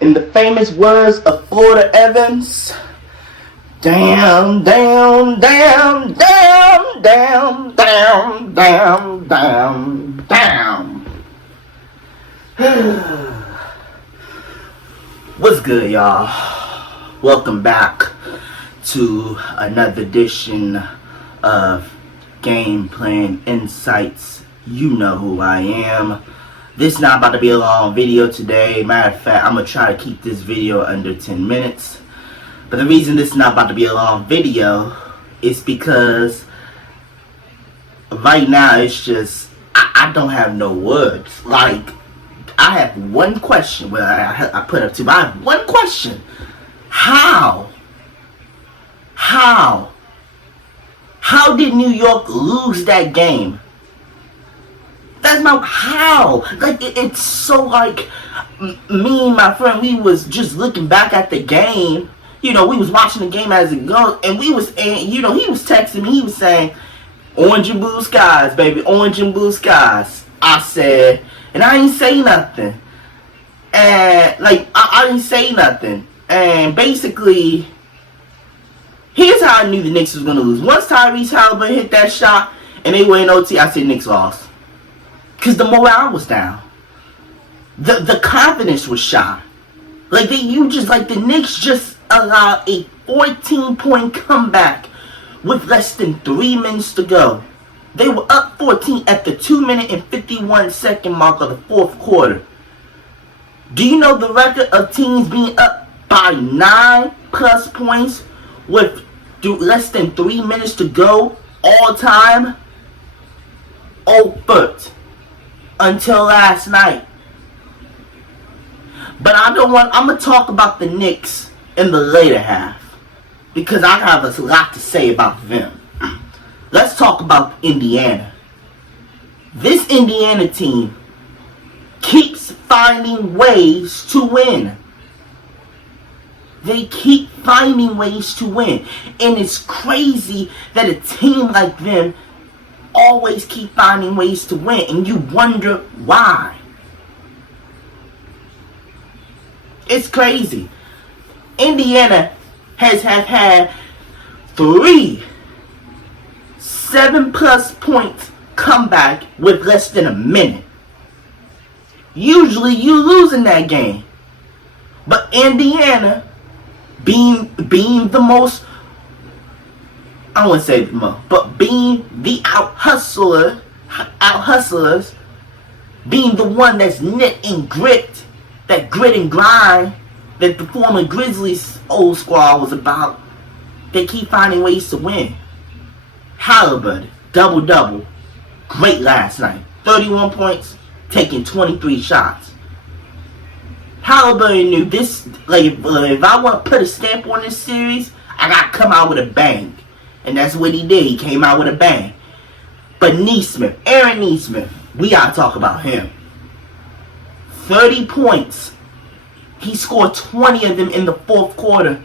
In the famous words of Florida Evans, damn, damn, damn, damn, damn, damn, damn, damn, damn. What's good, y'all? Welcome back to another edition of Game Plan Insights. You know who I am. This is not about to be a long video today. Matter of fact, I'm going to try to keep this video under 10 minutes. But the reason this is not about to be a long video is because right now it's just, I don't have no words. Like, I have one question. Well, I put up two, but I have one question. How did New York lose that game? That's my how. Like it's so like me and my friend, we was just looking back at the game. You know, we was watching the game as it goes, and we was, and you know, he was texting me. He was saying, "Orange and blue skies, baby, orange and blue skies." I said, and I ain't say nothing, and like I didn't say nothing, and basically, here's how I knew the Knicks was gonna lose. Once Tyrese Halliburton hit that shot, and they were in OT, I said Knicks lost. Because the morale was down. The confidence was shot. Like, the Knicks just allowed a 14-point comeback with less than 3 minutes to go. They were up 14 at the 2-minute and 51-second mark of the fourth quarter. Do you know the record of teams being up by 9+ points with less than 3 minutes to go all time? Oh, first. Until last night. But I'm going to talk about the Knicks in the later half, because I have a lot to say about them. Let's talk about Indiana. This Indiana team keeps finding ways to win. They keep finding ways to win. And it's crazy that a team like them always keep finding ways to win, and you wonder why. It's crazy. Indiana has had 3 7+ points comeback with less than a minute. Usually you lose in that game, but Indiana being the most, I don't want to say the most, but being the out hustlers, being the one that's knit and grit, that grit and grind that the former Grizzlies old squad was about, they keep finding ways to win. Halliburton, double-double, great last night. 31 points, taking 23 shots. Halliburton knew this, like, if I want to put a stamp on this series, I got to come out with a bang. And that's what he did. He came out with a bang. But Aaron Nesmith, we got to talk about him. 30 points. He scored 20 of them in the fourth quarter.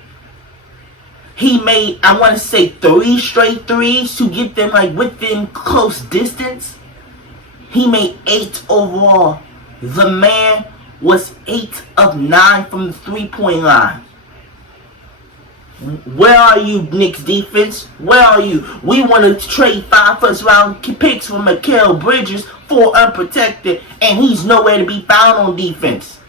He made, I want to say, 3 straight threes to get them like within close distance. He made 8 overall. The man was 8 of 9 from the 3-point line. Where are you, Knicks defense? Where are you? We want to trade 5 first-round picks for Mikal Bridges, 4 unprotected, and he's nowhere to be found on defense.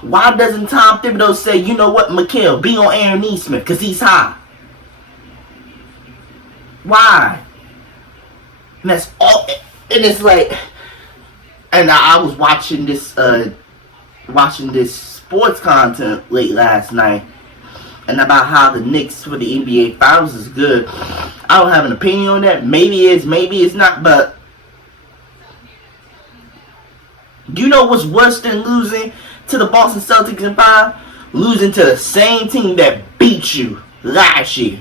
Why doesn't Tom Thibodeau say, you know what, Mikal, be on Aaron Nesmith, because he's hot? Why? And that's all. And it's like, and I was watching this sports content late last night, and about how the Knicks for the NBA Finals is good. I don't have an opinion on that. Maybe it is, maybe it's not. But do you know what's worse than losing to the Boston Celtics in 5? Losing to the same team that beat you last year.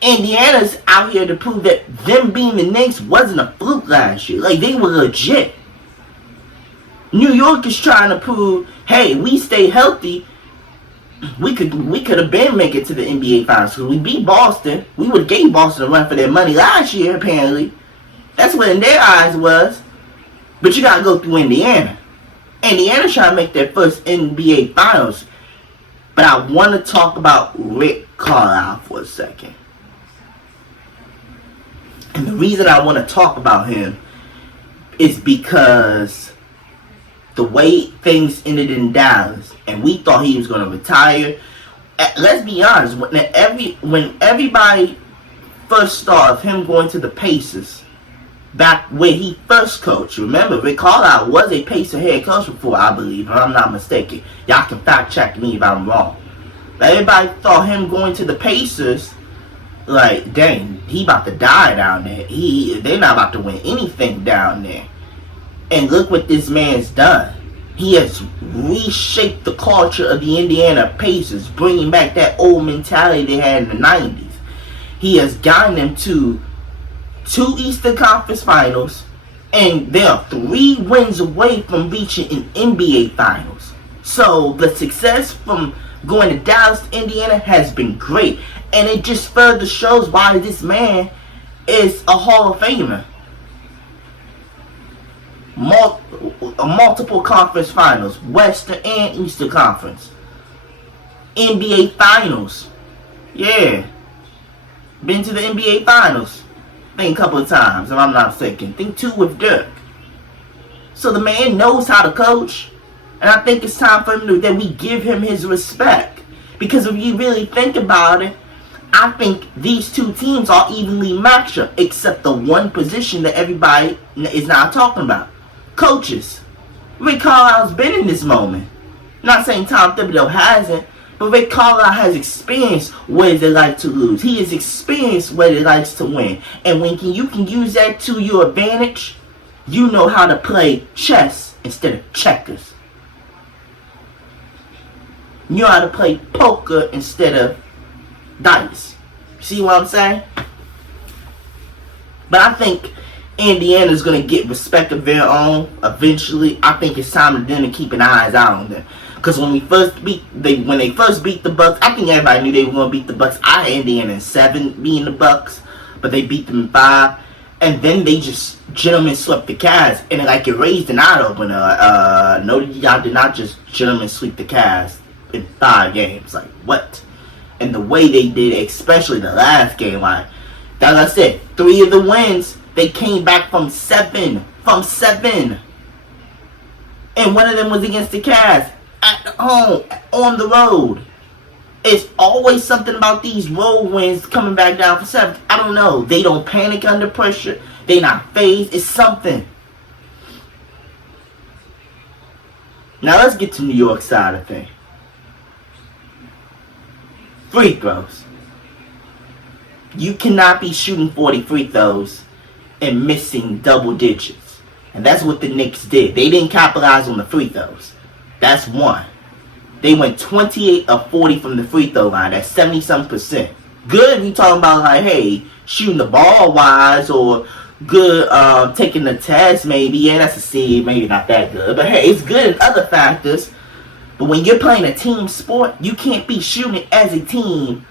Indiana's out here to prove that them being the Knicks wasn't a fluke last year. Like, they were legit. New York is trying to prove, hey, we stay healthy. We could have been make it to the NBA Finals. So we beat Boston. We would have gave Boston a run for their money last year, apparently. That's what in their eyes was. But you got to go through Indiana. Indiana's trying to make their first NBA Finals. But I want to talk about Rick Carlisle for a second. And the reason I want to talk about him is because the way things ended in Dallas, and we thought he was going to retire. Let's be honest, when everybody first thought of him going to the Pacers, back when he first coached, remember, Rick Carlisle was a Pacer head coach before, I believe, if I'm not mistaken. Y'all can fact check me if I'm wrong. Everybody thought him going to the Pacers, like, dang, he about to die down there. They're not about to win anything down there. And look what this man's done. He has reshaped the culture of the Indiana Pacers, bringing back that old mentality they had in the 90s. He has gotten them to 2 Eastern Conference Finals, and they are 3 wins away from reaching an NBA Finals. So the success from going to Dallas, Indiana has been great, and it just further shows why this man is a Hall of Famer. Multiple conference finals, Western and Eastern Conference, NBA Finals. Yeah, been to the NBA Finals, I think a couple of times, if I'm not mistaken. I think 2 with Dirk. So the man knows how to coach, and I think it's time for him that we give him his respect. Because if you really think about it, I think these 2 teams are evenly matched up, except the one position that everybody is not talking about. Coaches. Rick Carlisle's been in this moment. Not saying Tom Thibodeau hasn't, but Rick Carlisle has experienced what they like to lose. He has experienced what it likes to win. And when you can use that to your advantage, you know how to play chess instead of checkers. You know how to play poker instead of dice. See what I'm saying? But I think Indiana's going to get respect of their own eventually. I think it's time for them to keep an eye out on them. Because when they first beat the Bucks, I think everybody knew they were going to beat the Bucks. I had Indiana in 7 beating the Bucks, but they beat them in 5. And then they just gentlemen swept the Cavs, and it raised an eye opener. No, y'all did not just gentlemen sweep the Cavs in 5 games. Like, what? And the way they did it, especially the last game, like I said, 3 of the wins, they came back from 7. And one of them was against the Cavs, at home, on the road. It's always something about these road wins coming back down for 7. I don't know. They don't panic under pressure. They not phased. It's something. Now let's get to New York side of things. Free throws. You cannot be shooting 40 free throws and missing double digits. And that's what the Knicks did. They didn't capitalize on the free throws. That's one. They went 28 of 40 from the free throw line. That's 70-some%. Good if you talking about like, hey, shooting the ball wise, or good taking the test maybe. Yeah, that's a C. Maybe not that good. But hey, it's good in other factors. But when you're playing a team sport, you can't be shooting as a team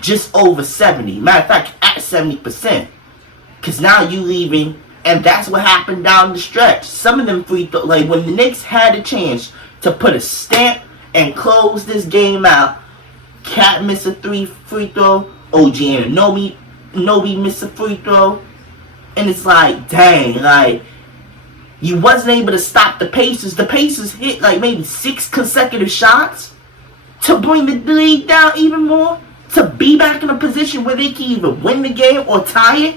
just over 70. Matter of fact, at 70%. Because now you leaving, and that's what happened down the stretch. Some of them free throws, like when the Knicks had a chance to put a stamp and close this game out, Cat missed a 3 free throw, OG Anunoby missed a free throw, and it's like, dang, like, you wasn't able to stop the Pacers. The Pacers hit like maybe 6 consecutive shots to bring the league down even more, to be back in a position where they can either win the game or tie it.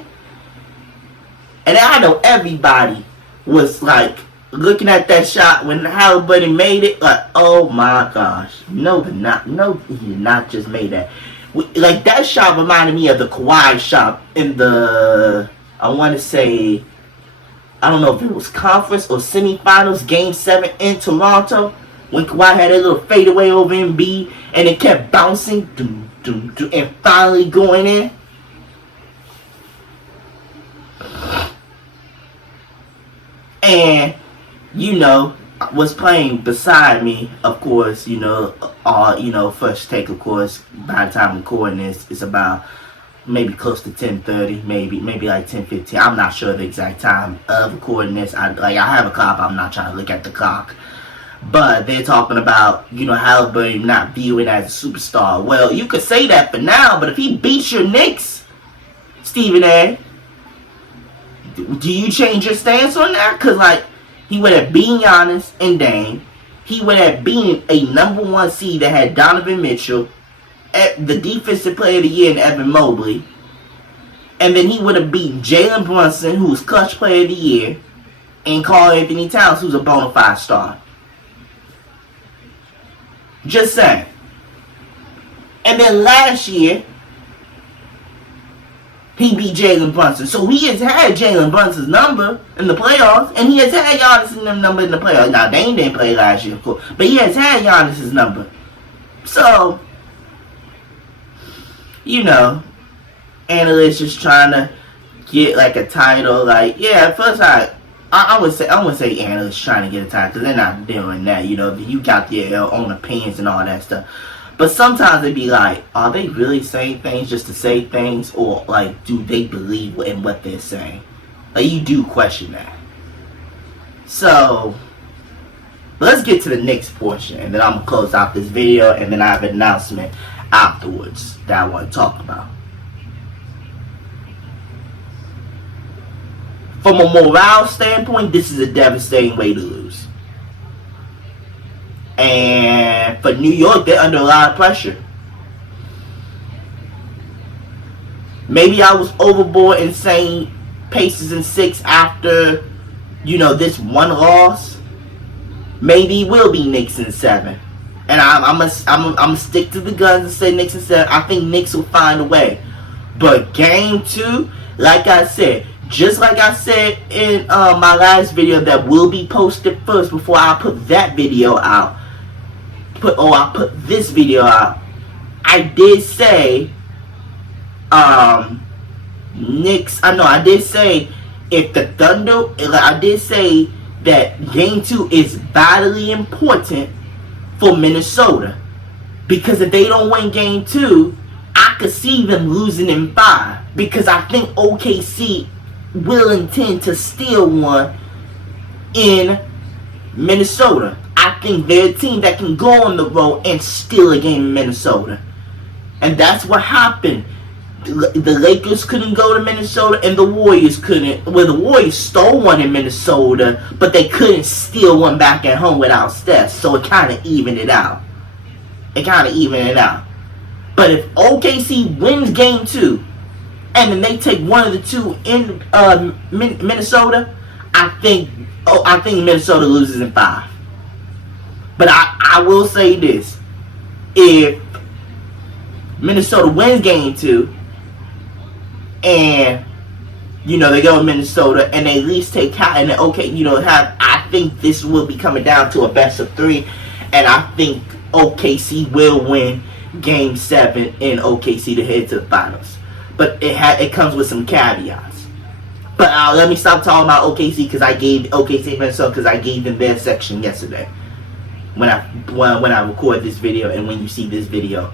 And I know everybody was like looking at that shot when Halliburton made it, like, oh my gosh, no, he did not just made that. Like, that shot reminded me of the Kawhi shot in the, I want to say, I don't know if it was conference or semifinals, game 7 in Toronto, when Kawhi had a little fadeaway over Embiid, and it kept bouncing, and finally going in. And, was playing beside me, of course, first take, of course, by the time I'm recording this, it's about maybe close to 10:30, maybe like 10:15. I'm not sure the exact time of recording this. I have a clock. I'm not trying to look at the clock. But they're talking about, Halliburton not viewing as a superstar. Well, you could say that for now, but if he beats your Knicks, Stephen A., do you change your stance on that? Because, he would have beaten Giannis and Dame. He would have been a number one seed that had Donovan Mitchell, the defensive player of the year, and Evan Mobley. And then he would have beaten Jalen Brunson, who's clutch player of the year, and Karl Anthony Towns, who's a bona fide star. Just saying. And then last year, he beat Jalen Brunson. So he has had Jalen Brunson's number in the playoffs, and he has had Giannis' number in the playoffs. Now, Dame didn't play last year, of course, but he has had Giannis' number. So, analysts just trying to get a title. At first I would say analysts trying to get a title, because they're not doing that. You got their own opinions and all that stuff. But sometimes they be are they really saying things just to say things, or do they believe in what they're saying? You do question that. So let's get to the next portion, and then I'm gonna close out this video, and then I have an announcement afterwards that I want to talk about. From a morale standpoint, this is a devastating way to lose. And for New York, they're under a lot of pressure. Maybe I was overboard in saying Pacers in 6 after, this one loss. Maybe it will be Knicks in 7. And I'm gonna stick to the guns and say Knicks in 7. I think Knicks will find a way. But game 2, like I said, just like I said in my last video that will be posted first before I put that video out. I put this video out. I did say Knicks. I did say if the Thunder. I did say that game 2 is vitally important for Minnesota, because if they don't win game 2, I could see them losing in 5, because I think OKC will intend to steal one in Minnesota. I think they're a team that can go on the road and steal a game in Minnesota. And that's what happened. The Lakers couldn't go to Minnesota, and the Warriors couldn't. Well, the Warriors stole one in Minnesota, but they couldn't steal one back at home without Steph. So it kind of evened it out. But if OKC wins game 2, and then they take one of the 2 in Minnesota, I think Minnesota loses in 5. But I will say this: if Minnesota wins game 2, and they go to Minnesota and they at least take and I think this will be coming down to a best of 3, and I think OKC will win game 7 in OKC to head to the finals. But it comes with some caveats. But let me stop talking about OKC, because I gave OKC Minnesota, because I gave them their section yesterday. When I record this video, and when you see this video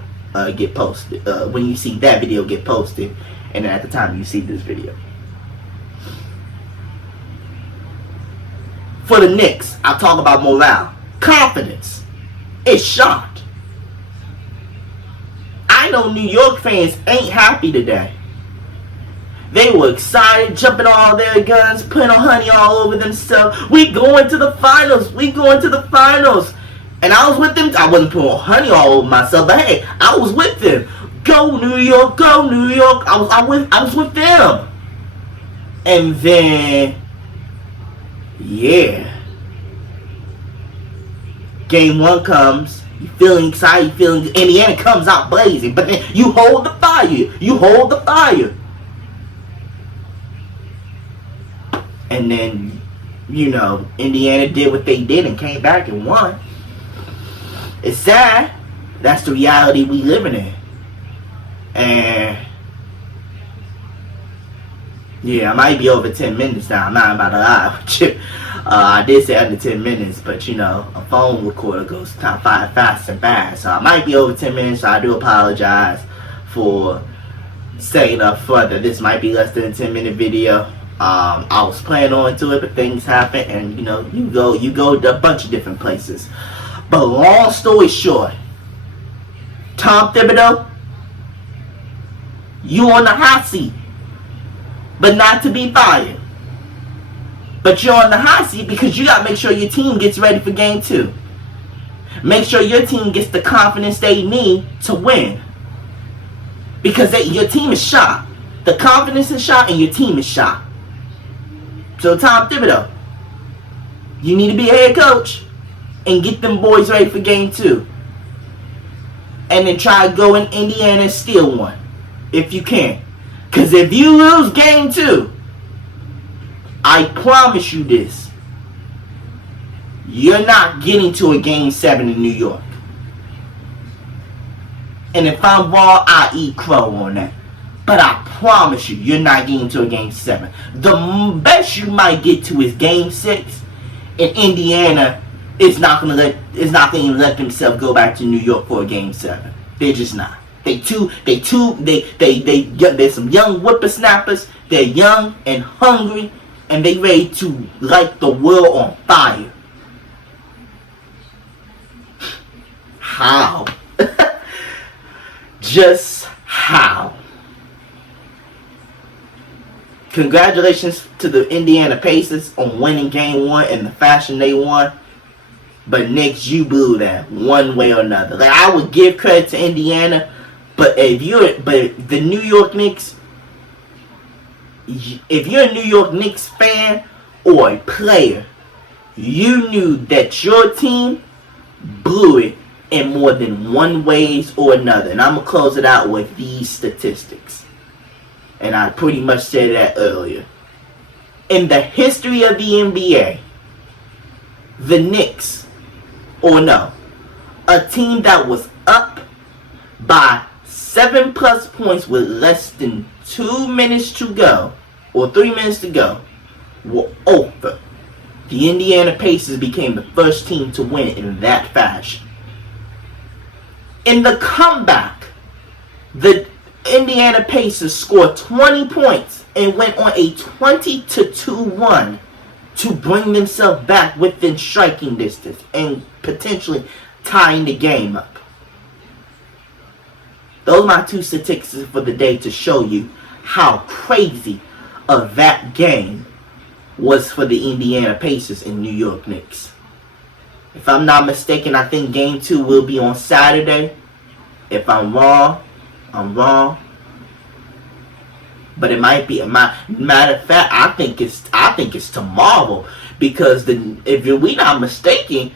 get posted, when you see that video get posted, and then at the time you see this video. For the Knicks, I'll talk about morale. Confidence. It's shot. I know New York fans ain't happy today. They were excited, jumping all their guns, putting a honey all over themselves. We going to the finals. And I was with them. I wasn't putting honey all over myself, but hey, I was with them. Go New York, go New York. I was with them. And then, game 1 comes. You feeling excited, Indiana comes out blazing, but then you hold the fire. And then, Indiana did what they did and came back and won. It's sad. That's the reality we living in. And I might be over 10 minutes now. I'm not about to lie with you. I did say under 10 minutes, but a phone recorder goes fast and fast. So I might be over 10 minutes, so I do apologize for saying up front that this might be less than a 10-minute video. I was planning on to it, but things happen, and you go to a bunch of different places. But long story short, Tom Thibodeau, you on the hot seat, but not to be fired. But you're on the hot seat because you got to make sure your team gets ready for game 2. Make sure your team gets the confidence they need to win. Because your team is shot. The confidence is shot and your team is shot. So Tom Thibodeau, you need to be a head coach and get them boys ready for game 2. And then try to go in Indiana and steal one. If you can. Because if you lose game 2, I promise you this. You're not getting to a game 7 in New York. And if I'm wrong, I'll eat crow on that. But I promise you, you're not getting to a game 7. The best you might get to is game 6. And Indiana is not going to let themselves go back to New York for a game 7. They're just not. They're some young whippersnappers. They're young and hungry, and they ready to light the world on fire. How? Just how? Congratulations to the Indiana Pacers on winning game 1 in the fashion they won. But Knicks, you blew that one way or another. Like, I would give credit to Indiana, but the New York Knicks, if you're a New York Knicks fan or a player, you knew that your team blew it in more than one ways or another. And I'm going to close it out with these statistics. And I pretty much said that earlier. In the history of the NBA, the Knicks, a team that was up by 7+ points with less than 2 minutes to go, or 3 minutes to go, were over. The Indiana Pacers became the first team to win in that fashion. In the comeback, the Indiana Pacers scored 20 points and went on a 20-2 run to bring themselves back within striking distance and potentially tying the game up. Those are my 2 statistics for the day to show you how crazy of that game was for the Indiana Pacers and New York Knicks. If I'm not mistaken, I think game 2 will be on Saturday. If I'm wrong, I'm wrong. But it might be. Matter of fact, I think it's tomorrow, because if we're not mistaken,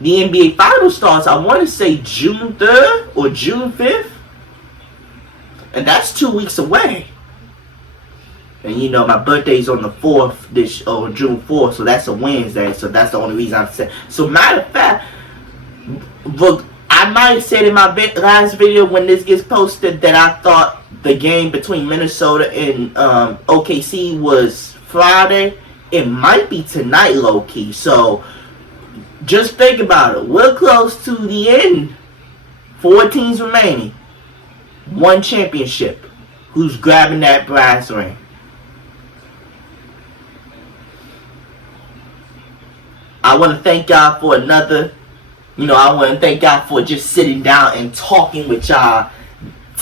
the NBA Finals starts, I want to say June 3rd or June 5th, and that's 2 weeks away. And my birthday's on the 4th, June 4th, so that's a Wednesday. So that's the only reason I'm saying. So matter of fact, look, I might have said in my last video when this gets posted that I thought the game between Minnesota and OKC was Friday. It might be tonight, low-key. So just think about it. We're close to the end. 4 teams remaining. 1 championship. Who's grabbing that brass ring? I want to thank y'all for another, I want to thank y'all for just sitting down and talking with y'all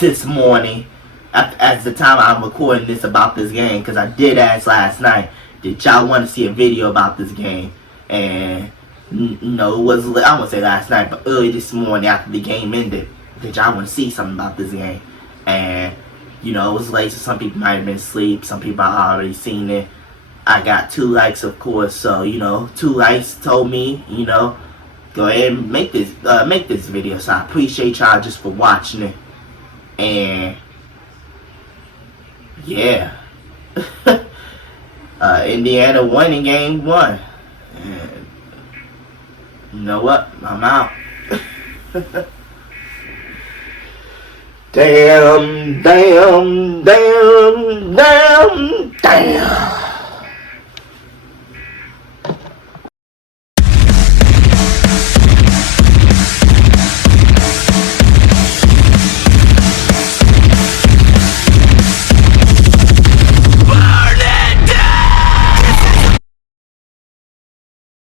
this morning as the time I'm recording this about this game, because I did ask last night, did y'all want to see a video about this game? And it was, I won't say last night, but early this morning after the game ended, did y'all want to see something about this game? And it was late, so some people might have been asleep, some people have already seen it. I got 2 likes, of course, so 2 likes told me, go ahead and make this video. So I appreciate y'all just for watching it. And yeah, Indiana won in game 1. And you know what? I'm out. Damn.